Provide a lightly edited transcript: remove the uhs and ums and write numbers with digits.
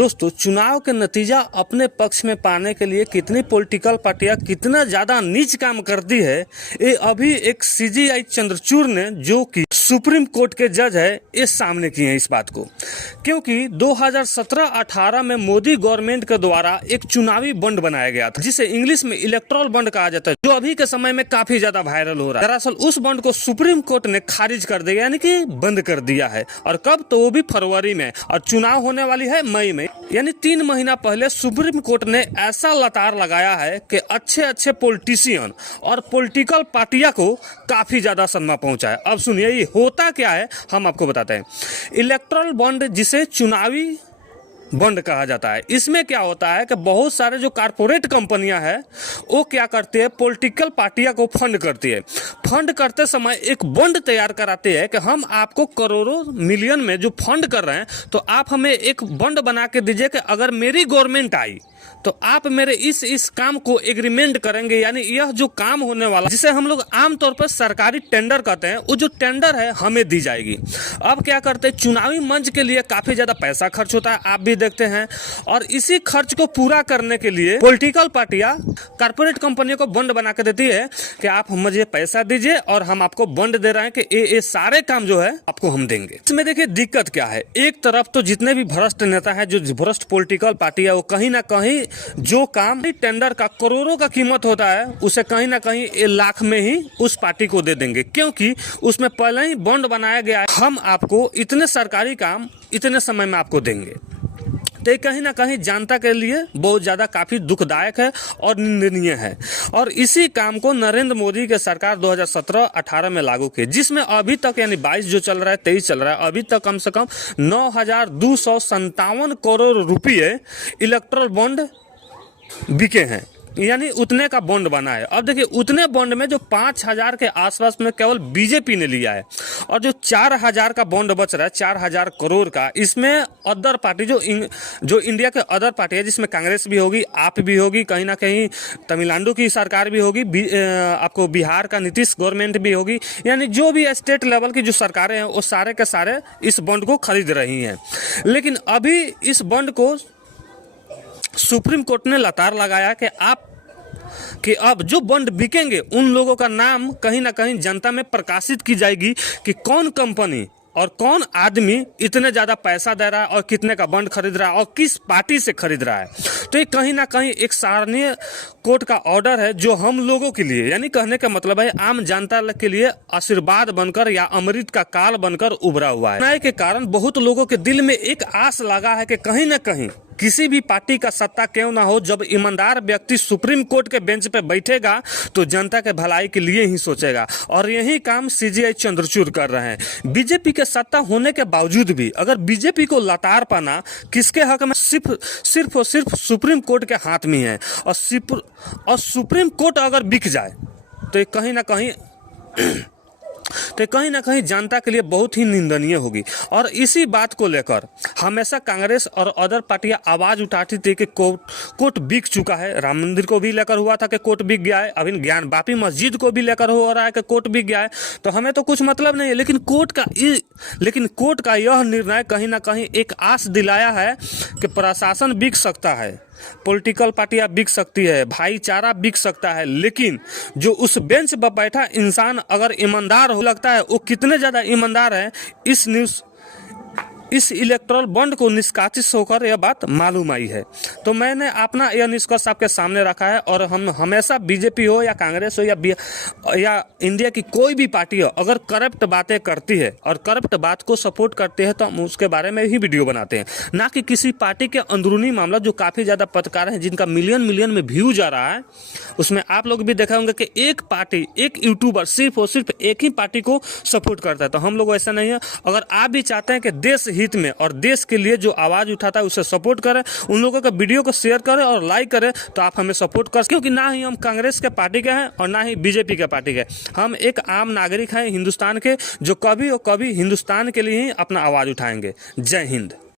दोस्तों, चुनाव के नतीजा अपने पक्ष में पाने के लिए कितनी पॉलिटिकल पार्टियां कितना ज़्यादा नीच काम करती है, ये अभी एक सीजीआई चंद्रचूड़ ने, जो कि सुप्रीम कोर्ट के जज है, ये सामने किए हैं इस बात को। क्योंकि 2017-18 में मोदी गवर्नमेंट के द्वारा एक चुनावी बॉन्ड बनाया गया था, जिसे इंग्लिश में इलेक्टोरल बॉन्ड कहा जाता है, जो अभी के समय में काफी ज्यादा वायरल हो रहा है। दरअसल उस बॉन्ड को सुप्रीम कोर्ट ने खारिज कर दिया, यानी कि बंद कर दिया है। और कब? तो वो भी फरवरी में, और चुनाव होने वाली है मई में, यानी 3 महीना पहले सुप्रीम कोर्ट ने ऐसा लतार लगाया है कि अच्छे पॉलिटिशियन और पॉलिटिकल पार्टियां को काफी ज्यादा सदमा पहुंचा है। अब सुनिए ये होता क्या है, हम आपको बताते हैं। इलेक्टोरल बॉन्ड, जिसे चुनावी बॉन्ड कहा जाता है, इसमें क्या होता है कि बहुत सारे जो कारपोरेट कंपनियां हैं वो क्या करती है, पॉलिटिकल पार्टियां को फंड करती है। फंड करते समय एक बॉन्ड तैयार कराती है कि हम आपको करोड़ों मिलियन में जो फंड कर रहे हैं, तो आप हमें एक बॉन्ड बना के दीजिए कि अगर मेरी गवर्नमेंट आई तो आप मेरे इस काम को एग्रीमेंट करेंगे, यानी यह जो काम होने वाला, जिसे हम लोग आमतौर पर सरकारी टेंडर कहते हैं, वो जो टेंडर है हमें दी जाएगी। अब क्या करते हैं, चुनावी मंच के लिए काफी ज्यादा पैसा खर्च होता है, आप भी देखते हैं, और इसी खर्च को पूरा करने के लिए पॉलिटिकल पार्टियां कारपोरेट कंपनियों को बॉन्ड बना के देती है कि आप मुझे पैसा दीजिए और हम आपको बॉन्ड दे रहे हैं कि ये सारे काम जो है आपको हम देंगे। इसमें देखिए दिक्कत क्या है, एक तरफ तो जितने भी भ्रष्ट नेता है, जो भ्रष्ट पॉलिटिकल पार्टी है, वो कहीं ना कहीं जो काम टेंडर का करोड़ों का कीमत होता है, उसे कहीं ना कहीं लाख में ही उस पार्टी को दे देंगे, क्योंकि उसमें पहले ही बॉन्ड बनाया गया है, हम आपको इतने सरकारी काम इतने समय में आपको देंगे। तो कहीं ना कहीं जनता के लिए बहुत ज़्यादा काफ़ी दुखदायक है और निंदनीय है। और इसी काम को नरेंद्र मोदी के सरकार 2017-18 में लागू की, जिसमें अभी तक, यानी 22 जो चल रहा है, 23 चल रहा है, अभी तक कम से कम 9,257 करोड़ रुपये इलेक्ट्रल बॉन्ड बिके हैं, यानी उतने का बॉन्ड बना है। अब देखिए उतने बॉन्ड में जो 5,000 के आसपास में केवल बीजेपी ने लिया है, और जो 4,000 का बॉन्ड बच रहा है, 4,000 करोड़ का, इसमें अदर पार्टी जो इंडिया के अदर पार्टी है, जिसमें कांग्रेस भी होगी, आप भी होगी, कहीं ना कहीं तमिलनाडु की सरकार भी होगी, आपको बिहार का नीतीश गवर्नमेंट भी होगी, यानी जो भी स्टेट लेवल की जो सरकारें हैं वो सारे के सारे इस बॉन्ड को खरीद रही हैं। लेकिन अभी इस बॉन्ड को सुप्रीम कोर्ट ने लतार लगाया कि अब जो बॉन्ड बिकेंगे उन लोगों का नाम कहीं ना कहीं जनता में प्रकाशित की जाएगी कि कौन कंपनी और कौन आदमी इतने ज़्यादा पैसा दे रहा है और कितने का बॉन्ड खरीद रहा है और किस पार्टी से खरीद रहा है। तो ये कहीं ना कहीं एक सराहनीय कोर्ट का ऑर्डर है, जो हम लोगों के लिए, यानी कहने का मतलब है आम जनता के लिए आशीर्वाद बनकर या अमृत का काल बनकर उभरा हुआ है। न्याय के कारण बहुत लोगों के दिल में एक आस लगा है कि कहीं ना कहीं किसी भी पार्टी का सत्ता क्यों ना हो, जब ईमानदार व्यक्ति सुप्रीम कोर्ट के बेंच पे बैठेगा तो जनता के भलाई के लिए ही सोचेगा, और यही काम सीजीआई चंद्रचूड़ कर रहे हैं। बीजेपी के सत्ता होने के बावजूद भी अगर बीजेपी को लतार पाना किसके हक में, सिर्फ और सिर्फ सुप्रीम कोर्ट के हाथ में है। और सुप्रीम कोर्ट अगर बिक जाए तो कहीं ना कहीं जनता के लिए बहुत ही निंदनीय होगी। और इसी बात को लेकर हमेशा कांग्रेस और अदर पार्टियां आवाज उठाती थी कि कोर्ट बिक चुका है। राम मंदिर को भी लेकर हुआ था कि कोर्ट बिक गया है, अभी ज्ञान बापी मस्जिद को भी लेकर हो रहा है कि कोर्ट बिक गया है, तो हमें तो कुछ मतलब नहीं है। लेकिन कोर्ट का यह निर्णय कहीं ना कहीं एक आस दिलाया है कि प्रशासन बिक सकता है, पॉलिटिकल पार्टियां बिक सकती है, भाईचारा बिक सकता है, लेकिन जो उस बेंच पर बैठा इंसान अगर ईमानदार हो, लगता है वो कितने ज़्यादा ईमानदार है, इस इलेक्टोरल बॉन्ड को निष्कासित होकर यह बात मालूम आई है। तो मैंने अपना यह निष्कर्ष आपके सामने रखा है, और हम हमेशा बीजेपी हो या कांग्रेस हो या इंडिया की कोई भी पार्टी हो, अगर करप्ट बातें करती है और करप्ट बात को सपोर्ट करती है, तो हम उसके बारे में ही वीडियो बनाते हैं, ना कि किसी पार्टी के अंदरूनी मामला, जो काफ़ी ज़्यादा पत्रकार हैं जिनका मिलियन में व्यू जा रहा है। उसमें आप लोग भी देखा होंगे कि एक पार्टी, एक यूट्यूबर सिर्फ और सिर्फ एक ही पार्टी को सपोर्ट करता है। तो हम लोग ऐसा नहीं है। अगर आप भी चाहते हैं कि देश हित में और देश के लिए जो आवाज उठाता है उसे सपोर्ट करें, उन लोगों का वीडियो को शेयर करें और लाइक करें, तो आप हमें सपोर्ट कर, क्योंकि ना ही हम कांग्रेस के पार्टी के हैं और ना ही बीजेपी के पार्टी के। हम एक आम नागरिक हैं हिंदुस्तान के, जो कभी और कभी हिंदुस्तान के लिए ही अपना आवाज उठाएंगे। जय हिंद।